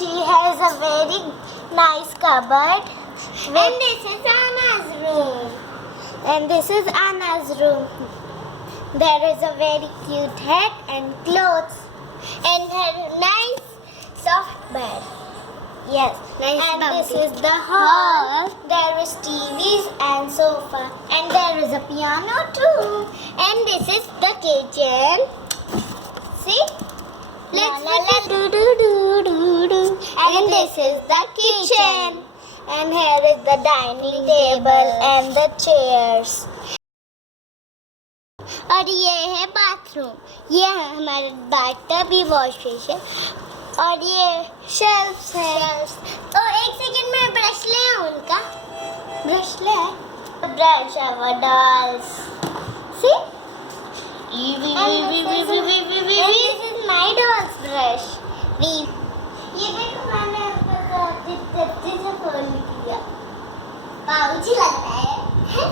she has a very nice cupboard. And this is Anna's room. And this is Anna's room. There is a very cute hat and clothes. And her nice soft bed. Yes. Nice And this bumpy. is the hall. There is TVs and sofa. And there is a piano too. And this is the kitchen. See? Let's do do do do do. And this is the kitchen. And here is the dining table and the chairs. और ये है bathroom. ये है हमारा bathtub, ये wash basin. और ये Shelves है. तो एक सेकंड में ब्रश ले आऊं उनका. Brush ले. Brush our dolls. See? And this is my doll's brush. ये देखो मैंने जिसे खोल लिया. पाउच लग रहा है.